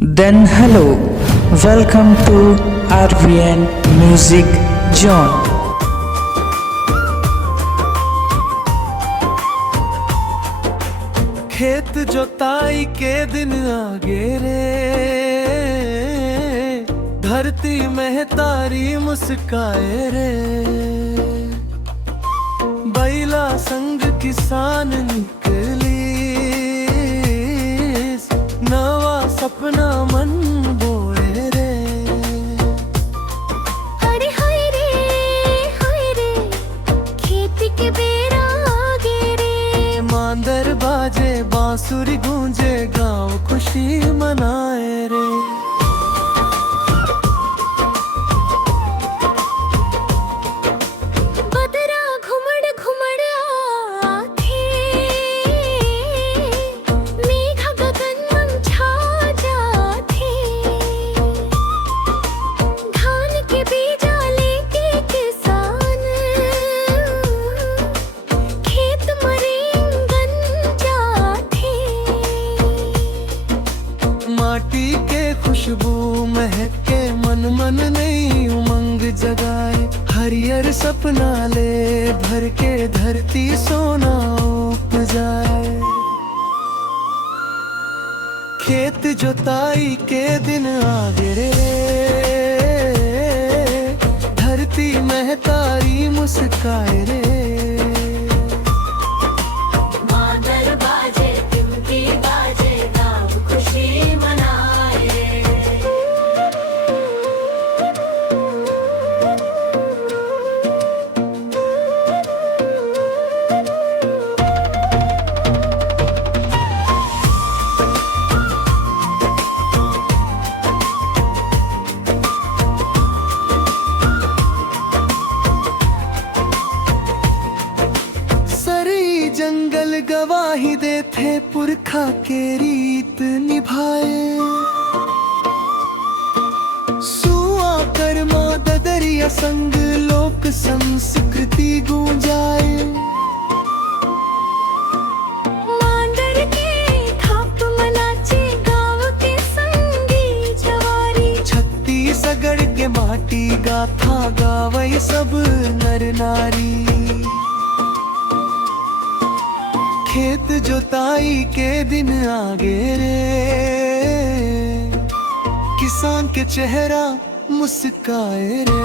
Then hello, welcome to RVN Music Zone. खेत जोताई के दिन आगे रे, धरती में तारी मुस्काए रे। बैला संग किसान निकली, नवा सपना मन बोए रे। अरे हाय रे खेती के बेरा आगे रे। मांदर बाजे बांसुरी गूंजे, गांव खुशी मनाए रे। बदरा घुमड़ घुमड़ आथे, मेघा गगन मन छा जाथे। धान के बीजा लेके किसान, खेत मरेंगन जाथे। माटी के खुशबू महक के मन मन नई उमंग जगाए। हरियर सपना ले भर के धरती सोना उपजाए। खेत जोताई के दिन आगे रे, धरती में तारी मुस्काए रे। मादर बाजे टिमकी बाजे, गाँव खुशी मनाए रे। सरी जंगल गवाही देते, पुरखा के रीत निभाए। सुआ कर्मा ददरिया संग लोक संस्कृति गूंजाए। मांदर के थाप मनाचे, गाँव के संगी जवारी। छत्तीसगढ़ के माटी गाथा गावई सब नर नारी। खेत जोताई के दिन आगे रे, किसान के चेहरा मुस्काए रे।